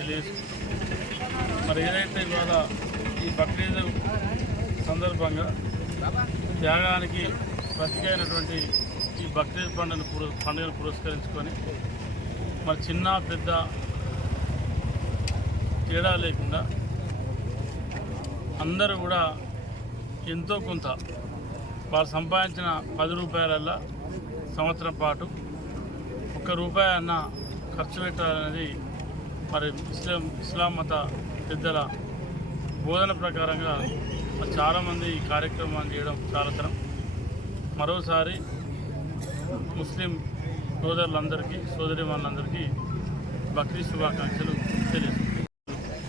తెలియదు. మరి ఏదైతే ఇవాళ ఈ బక్రీద్ సందర్భంగా త్యాగానికి ప్రతికైనటువంటి ఈ బక్రీద్ పండుగను పుర పండుగను పురస్కరించుకొని మరి చిన్న పెద్ద తేడా లేకుండా అందరూ కూడా ఎంతో కొంత వాళ్ళు సంపాదించిన పది రూపాయలల్లో సంవత్సరం పాటు ఒక్క రూపాయి అన్న ఖర్చు పెట్టాలనేది మరి ఇస్లాం ఇస్లాం మత పెద్దల బోధన ప్రకారంగా చాలామంది ఈ కార్యక్రమాన్ని చేయడం చాలా తరం. మరోసారి ముస్లిం సోదరులందరికీ సోదరి వాళ్ళందరికీ బక్రీ శుభాకాంక్షలు